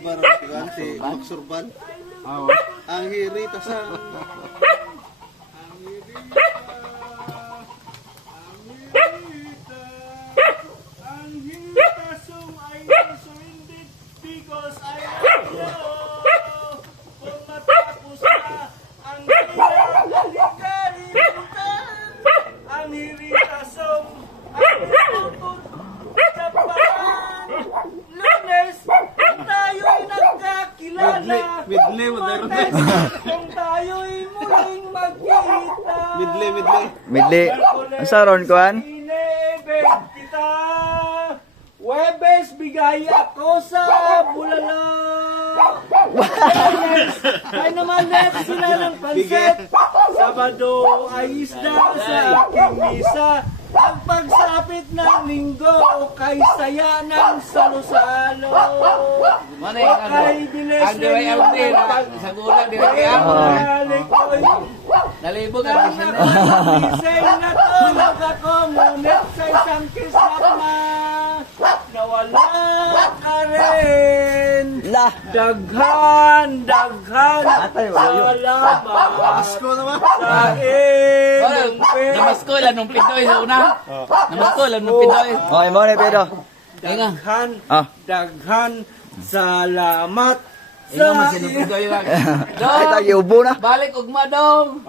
ba ron si Maksurban? Ang hirita sa song I am so indeed because I love you. Kung matapos na ang kalimutan, ang hirita song ay tutun sa paan. Lunes, tayo'y nagkakilala. Midley mo tayo. Kung tayo'y muling magkita. Midli. Ang saron kuan? Inebet kita. Webes, bigay ako sa bulala. Ay naman next sila ng pansit. Sabado ay isda sa aking misa. Ang pagsapit ng linggo kay saya ng salo-salo. Kay bilis ang diway ang pera sa gulang diway ang nalibog ang pisina. Isay na tulog ako ngunit sa isang kisap na nawala ka rin. Lah. Daghan salamat Pasko naman. sa iyong Namasko lang nung Pinoy sa una. Namasko lang nung Pinoy. Okay mo na Pedro. Daghan Ah. daghan salamat Ikaw sa man sinong Pinoy lang. Ay tayo ubo na. Balik ugma dong.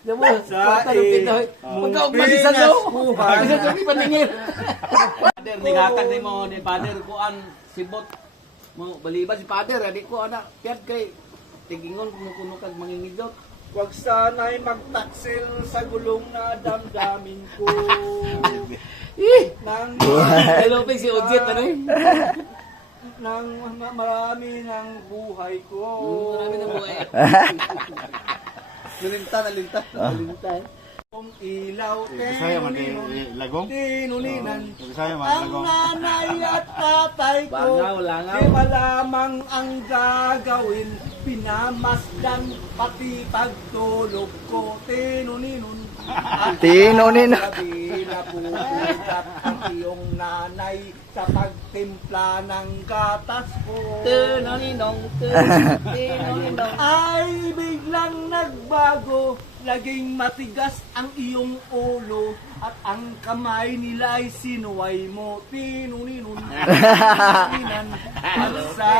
Damo sa Pinoy. Pagka ugma si Sando. Kasi kami paningin. Pader ni gatag ni mo ni pader kuan sibot. Mo baliban si pader adi ko ana. Piyad kay tigingon kumukuno kag mangingidot. Huwag sana'y magtaksil sa gulong na damdamin ko. Nang Hello si Ojit ano eh. nang marami ng buhay ko. Marami na buhay. Nalinta. Kung ilaw, Bisaya man lagong. tinulinan. Bisaya man Ang lagong. nanay at tatay ko, Langaw. di malamang ang gagawin. Pinamasdan pati pagtulog ko. Tinulinan. Tinunin. Gabi na pumikat ang iyong nanay sa pagtimpla ng gatas ko. Tinaninong. Ay biglang nagbago, laging matigas ang iyong ulo at ang kamay nila ay sinuway mo. Tinuninun. Alsa,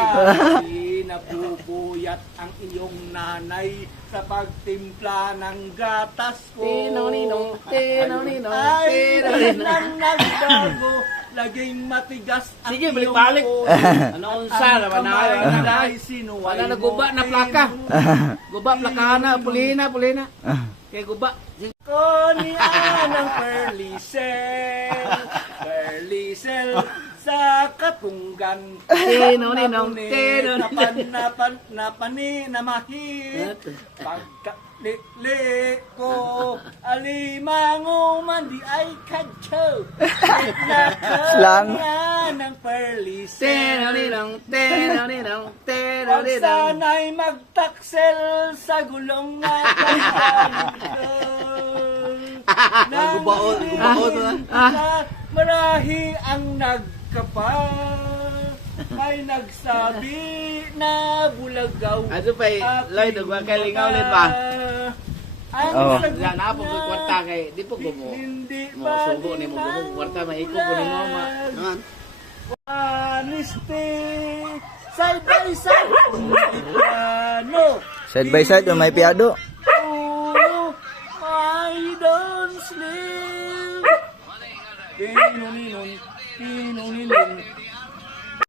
napupuyat ang iyong nanay sa pagtimpla ng gatas ko. Ay biglang nagbago, laging matigas ang Sige, iyong balik-balik. ulo. Ano unsa Ang naman na kamay na nila ay sinuway wala na mo. guba na plaka. Guba plaka na pulina. Kay guba. Ko niya ng pearly cell sa katunggan. Tinuninong. Napani na mahit. Pagkali ko, alimango man di ay kadyo. Slang. Niya ng pearly cell. Tinaninong. Huwag sana'y magtaksel sa gulong na Gubaon na marahi ang nagkapal ay nagsabi na bulagaw. Ato pa Lloyd ug makalingaw ulit ba? Ang Oh. sagot Ya na po niya, kwarta kay di po gumo. hindi Mo ba subo ni mo gumo kwarta maiko ko ni mama. Naman. honesty side by side. Ano? Side by side may piado. Oh, I don't sleep. Tinuninun, tinuninun,